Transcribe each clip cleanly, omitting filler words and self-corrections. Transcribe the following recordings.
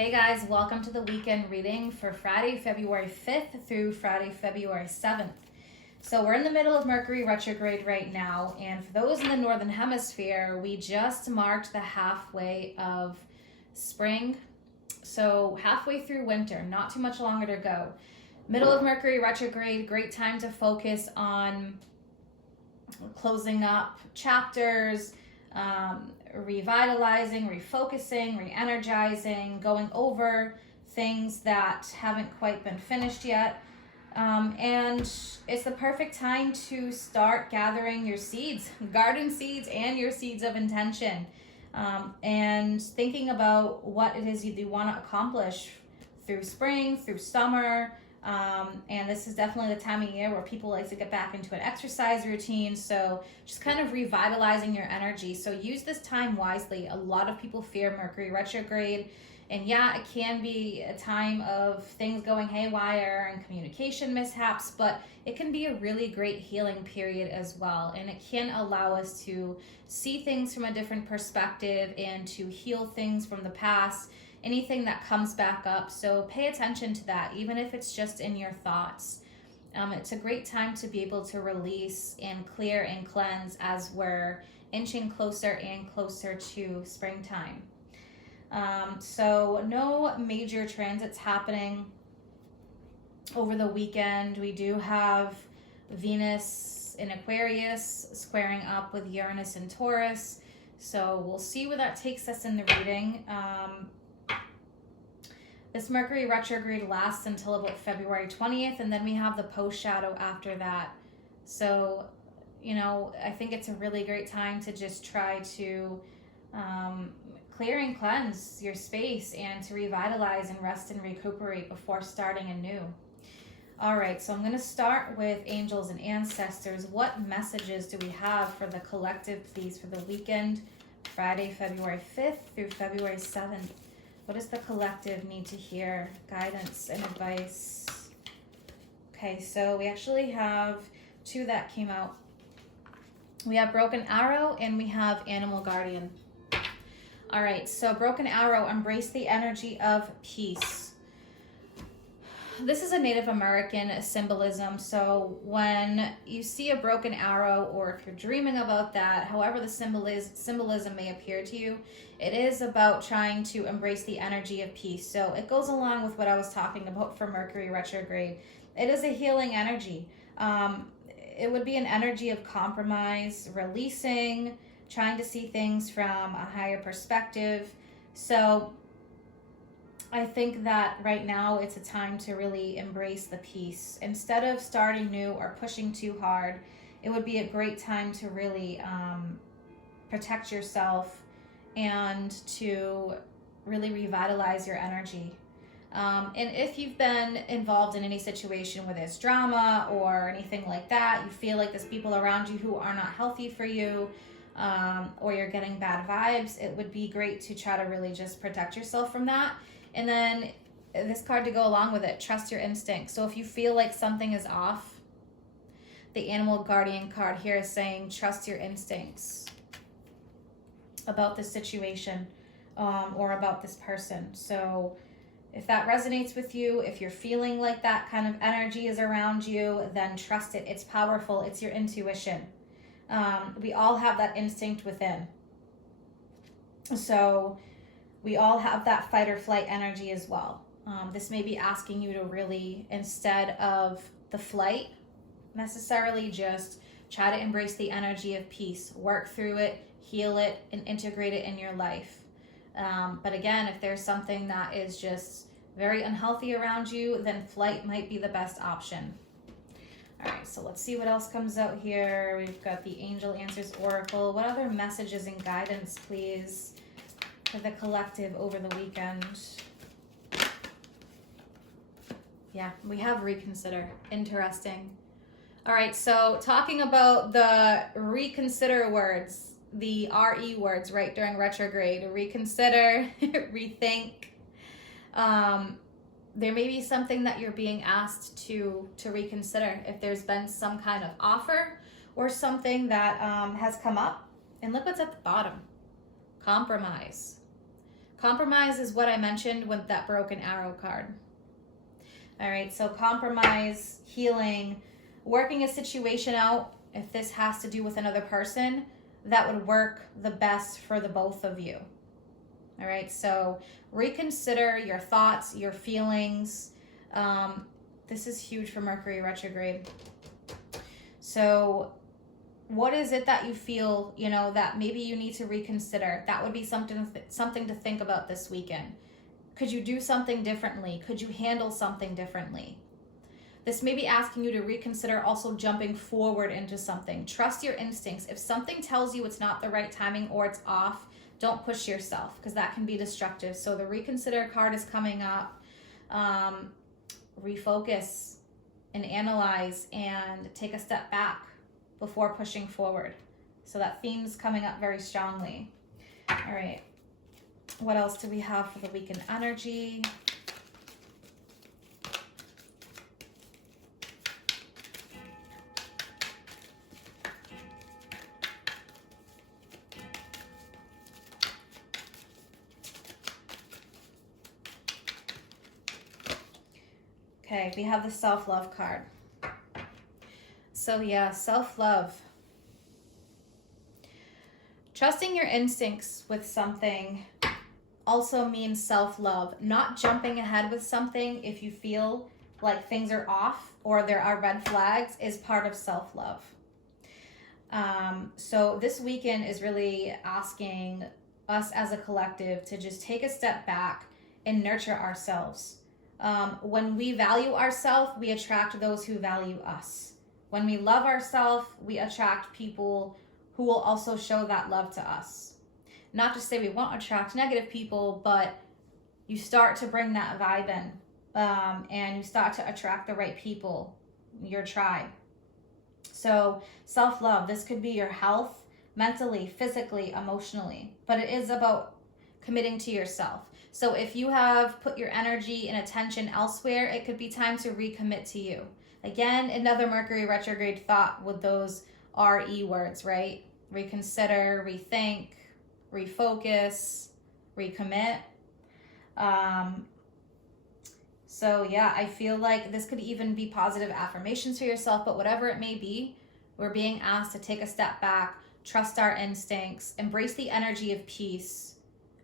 Hey guys, welcome to the weekend reading for Friday, February 5th through Friday, February 7th. So we're in the middle of Mercury retrograde right now, and for those in the Northern Hemisphere, we just marked the halfway of spring. So halfway through winter, not too much longer to go. Middle of Mercury retrograde, great time to focus on closing up chapters, revitalizing, refocusing, re-energizing, going over things that haven't quite been finished yet. And it's the perfect time to start gathering your seeds, garden seeds, and your seeds of intention, and thinking about what it is you want to accomplish through spring, through summer. And this is definitely the time of year where people like to get back into an exercise routine. So just kind of revitalizing your energy. So use this time wisely. A lot of people fear Mercury retrograde. And yeah, it can be a time of things going haywire and communication mishaps, but it can be a really great healing period as well. And it can allow us to see things from a different perspective and to heal things from the past, anything that comes back up. So pay attention to that, even if it's just in your thoughts. It's a great time to be able to release and clear and cleanse as we're inching closer and closer to springtime. So no major transits happening over the weekend. We do have Venus in Aquarius squaring up with Uranus in Taurus. So we'll see where that takes us in the reading. This Mercury retrograde lasts until about February 20th, and then we have the post-shadow after that. So, I think it's a really great time to just try to clear and cleanse your space and to revitalize and rest and recuperate before starting anew. All right, so I'm going to start with angels and ancestors. What messages do we have for the collective, please, for the weekend, Friday, February 5th through February 7th? What does the collective need to hear? Guidance and advice. Okay, so we actually have two that came out. We have Broken Arrow and we have Animal Guardian. All right, so Broken Arrow, embrace the energy of peace. This is a Native American symbolism. So when you see a broken arrow, or if you're dreaming about that, however the symbolism may appear to you, it is about trying to embrace the energy of peace. So it goes along with what I was talking about for Mercury retrograde. It is a healing energy. It would be an energy of compromise, releasing, trying to see things from a higher perspective. So I think that right now it's a time to really embrace the peace. Instead of starting new or pushing too hard, it would be a great time to really protect yourself and to really revitalize your energy. And if you've been involved in any situation where there's drama or anything like that, you feel like there's people around you who are not healthy for you, or you're getting bad vibes, it would be great to try to really just protect yourself from that. And then this card to go along with it, trust your instincts. So if you feel like something is off, the Animal Guardian card here is saying trust your instincts about this situation, or about this person. So if that resonates with you, if you're feeling like that kind of energy is around you, then trust it. It's powerful. It's your intuition. We all have that instinct within. So we all have that fight or flight energy as well. This may be asking you to really, instead of the flight, necessarily just try to embrace the energy of peace, work through it, heal it, and integrate it in your life. But again, if there's something that is just very unhealthy around you, then flight might be the best option. All right, so let's see what else comes out here. We've got the Angel Answers Oracle. What other messages and guidance, please, for the collective over the weekend? Yeah, we have reconsider. Interesting. All right, so talking about the reconsider words, the RE words, right, during retrograde, reconsider, rethink. There may be something that you're being asked to reconsider if there's been some kind of offer or something that has come up. And look what's at the bottom. Compromise. Compromise is what I mentioned with that broken arrow card. All right, so compromise, healing, working a situation out. If this has to do with another person, that would work the best for the both of you. All right, so reconsider your thoughts, your feelings. This is huge for Mercury retrograde. So what is it that you feel, that maybe you need to reconsider? That would be something to think about this weekend. Could you do something differently? Could you handle something differently? This may be asking you to reconsider also jumping forward into something. Trust your instincts. If something tells you it's not the right timing or it's off, don't push yourself, because that can be destructive. So the reconsider card is coming up. Refocus and analyze and take a step back before pushing forward. So that theme's coming up very strongly. All right. What else do we have for the weekend energy? Okay, we have the self-love card. So yeah, self-love. Trusting your instincts with something also means self-love. Not jumping ahead with something if you feel like things are off or there are red flags is part of self-love. So this weekend is really asking us as a collective to just take a step back and nurture ourselves. When we value ourselves, we attract those who value us. When we love ourselves, we attract people who will also show that love to us. Not to say we won't attract negative people, but you start to bring that vibe in, and you start to attract the right people, your tribe. So self-love, this could be your health, mentally, physically, emotionally, but it is about committing to yourself. So if you have put your energy and attention elsewhere, it could be time to recommit to you. Again, another Mercury retrograde thought with those RE words, right? Reconsider, rethink, refocus, recommit. So yeah, I feel like this could even be positive affirmations for yourself, but whatever it may be, we're being asked to take a step back, trust our instincts, embrace the energy of peace,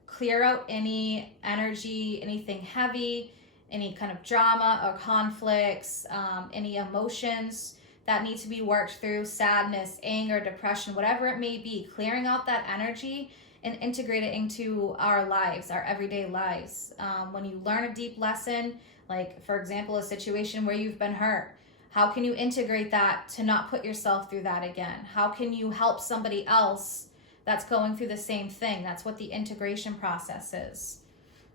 clear out any energy, anything heavy, any kind of drama or conflicts, any emotions that need to be worked through, sadness, anger, depression, whatever it may be, clearing out that energy and integrate it into our lives, our everyday lives. When you learn a deep lesson, like for example, a situation where you've been hurt, how can you integrate that to not put yourself through that again? How can you help somebody else that's going through the same thing? That's what the integration process is,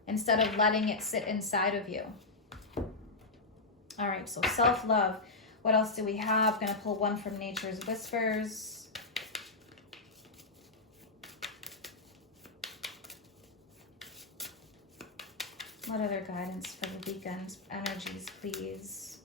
instead of letting it sit inside of you. All right, so self-love. What else do we have? Gonna pull one from Nature's Whispers. What other guidance for the weekend's energies, please?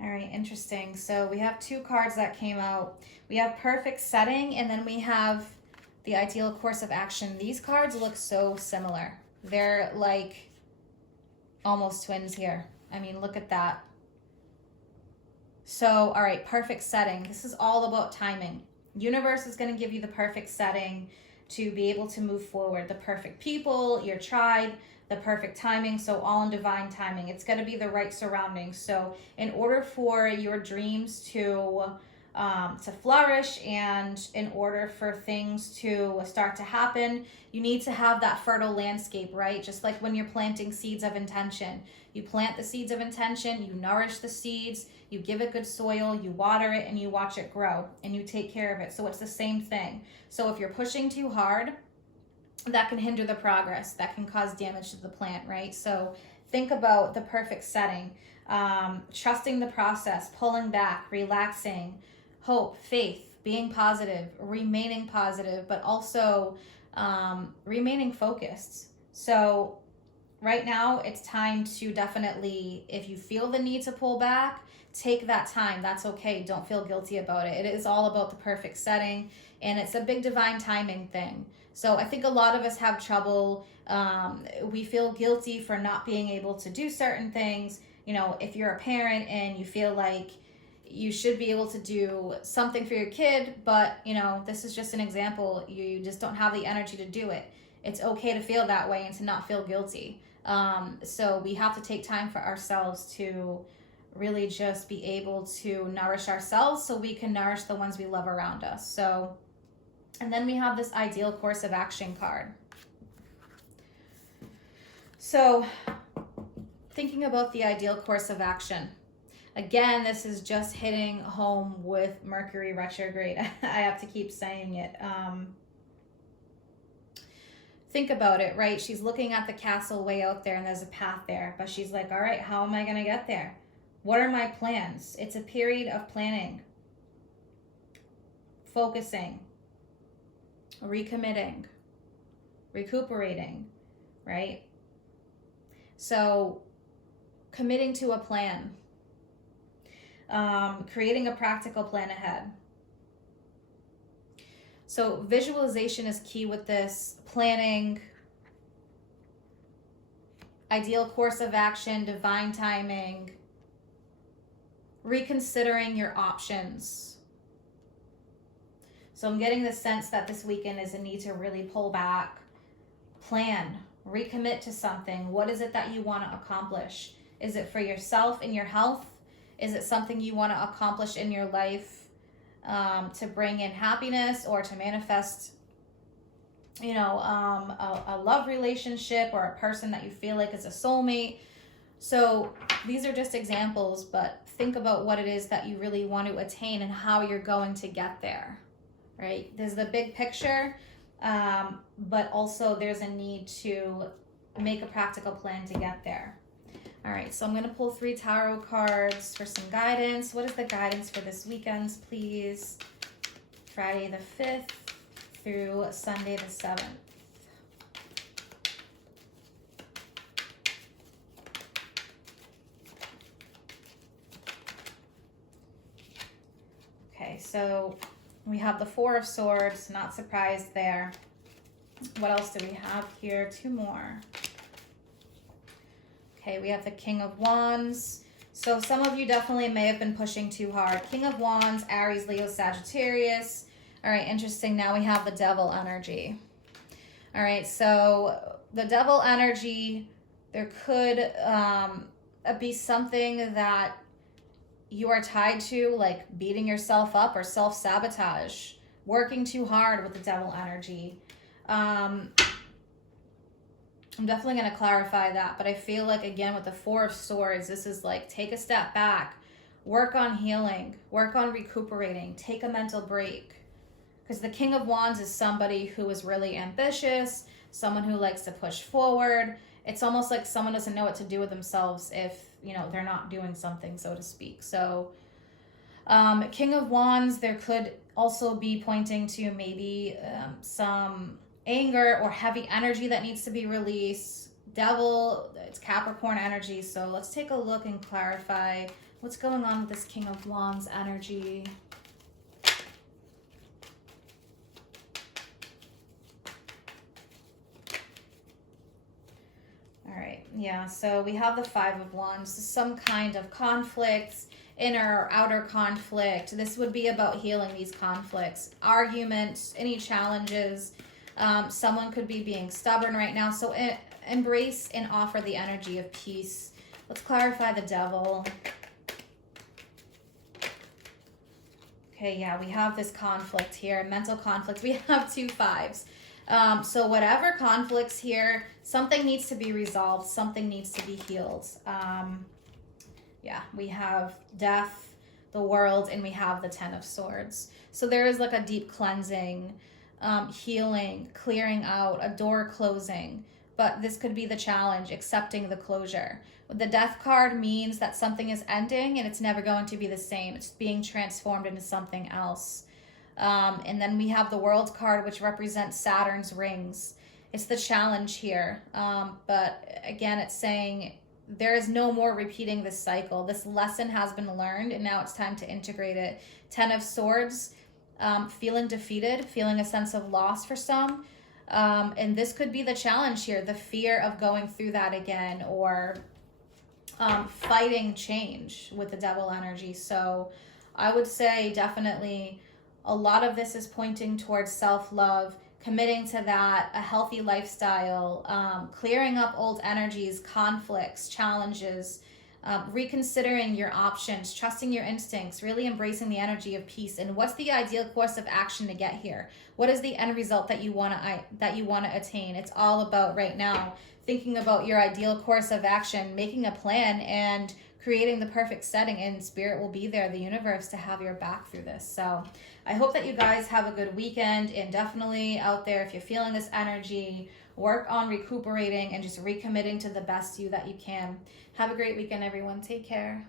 All right, interesting. So we have two cards that came out. We have perfect setting, and then we have the ideal course of action. These cards look so similar. They're like almost twins here. I mean, look at that. So, all right, perfect setting. This is all about timing. Universe is going to give you the perfect setting to be able to move forward. The perfect people, your tribe, the perfect timing, so all in divine timing. It's going to be the right surroundings. So in order for your dreams to flourish and in order for things to start to happen, you need to have that fertile landscape, right? Just like when you're planting seeds of intention. You plant the seeds of intention, you nourish the seeds, you give it good soil, you water it, and you watch it grow, and you take care of it. So it's the same thing. So if you're pushing too hard, that can hinder the progress, that can cause damage to the plant, right? So think about the perfect setting, trusting the process, pulling back, relaxing, hope, faith, being positive, remaining positive, but also remaining focused. So right now it's time to definitely, if you feel the need to pull back, take that time. That's okay. Don't feel guilty about it. It is all about the perfect setting, and it's a big divine timing thing. So I think a lot of us have trouble. We feel guilty for not being able to do certain things. You know, if you're a parent and you feel like you should be able to do something for your kid, but you know, this is just an example, you just don't have the energy to do it. It's okay to feel that way and to not feel guilty. So we have to take time for ourselves to really just be able to nourish ourselves so we can nourish the ones we love around us. So, and then we have this ideal course of action card. So thinking about the ideal course of action, again, this is just hitting home with Mercury retrograde. I have to keep saying it. Think about it, right? She's looking at the castle way out there and there's a path there, but she's like, all right, how am I going to get there? What are my plans? It's a period of planning, focusing, recommitting, recuperating, right? So committing to a plan, creating a practical plan ahead. So visualization is key with this. Planning, ideal course of action, divine timing, reconsidering your options. So I'm getting the sense that this weekend is a need to really pull back, plan, recommit to something. What is it that you want to accomplish? Is it for yourself and your health? Is it something you want to accomplish in your life to bring in happiness or to manifest, you know, a love relationship or a person that you feel like is a soulmate? So these are just examples, but think about what it is that you really want to attain and how you're going to get there, right? There's the big picture, but also there's a need to make a practical plan to get there. All right, so I'm going to pull 3 tarot cards for some guidance. What is the guidance for this weekend, please? Friday the 5th through Sunday the 7th. Okay, so we have the 4 of Swords, not surprised there. What else do we have here? 2 more. Okay, we have the King of Wands. So some of you definitely may have been pushing too hard. King of Wands, Aries, Leo, Sagittarius. All right, interesting. Now we have the Devil energy. All right, so the Devil energy, there could be something that you are tied to, like beating yourself up or self-sabotage, working too hard with the Devil energy. I'm definitely going to clarify that, but I feel like, again, with the 4 of Swords, this is like, take a step back, work on healing, work on recuperating, take a mental break. Because the King of Wands is somebody who is really ambitious, someone who likes to push forward. It's almost like someone doesn't know what to do with themselves if, you know, they're not doing something, so to speak. So King of Wands, there could also be pointing to maybe some anger or heavy energy that needs to be released. Devil, it's Capricorn energy. So let's take a look and clarify what's going on with this King of Wands energy. All right, yeah, so we have the 5 of Wands, some kind of conflicts, inner or outer conflict. This would be about healing these conflicts, arguments, any challenges. Someone could be being stubborn right now. So embrace and offer the energy of peace. Let's clarify the Devil. Okay, yeah, we have this conflict here, mental conflict. We have 2 5s. So whatever conflicts here, something needs to be resolved. Something needs to be healed. Yeah, we have death, the world, and we have the 10 of Swords. So there is like a deep cleansing, healing, clearing out, a door closing. But this could be the challenge, accepting the closure. The Death card means that something is ending and it's never going to be the same. It's being transformed into something else. And then we have the World card, which represents Saturn's rings. it's the challenge here. But again, it's saying there is no more repeating this cycle. This lesson has been learned, and now it's time to integrate it. 10 of Swords, feeling defeated, feeling a sense of loss for some. And this could be the challenge here, the fear of going through that again, or fighting change with the Devil energy. So I would say definitely a lot of this is pointing towards self-love, committing to that, a healthy lifestyle, clearing up old energies, conflicts, challenges, reconsidering your options, trusting your instincts, really embracing the energy of peace. And what's the ideal course of action to get here? What is the end result that you want to attain? It's all about right now thinking about your ideal course of action, making a plan, and creating the perfect setting, and Spirit will be there, the universe, to have your back through this. So I hope that you guys have a good weekend, and definitely out there, if you're feeling this energy, work on recuperating and just recommitting to the best you that you can. Have a great weekend, everyone. Take care.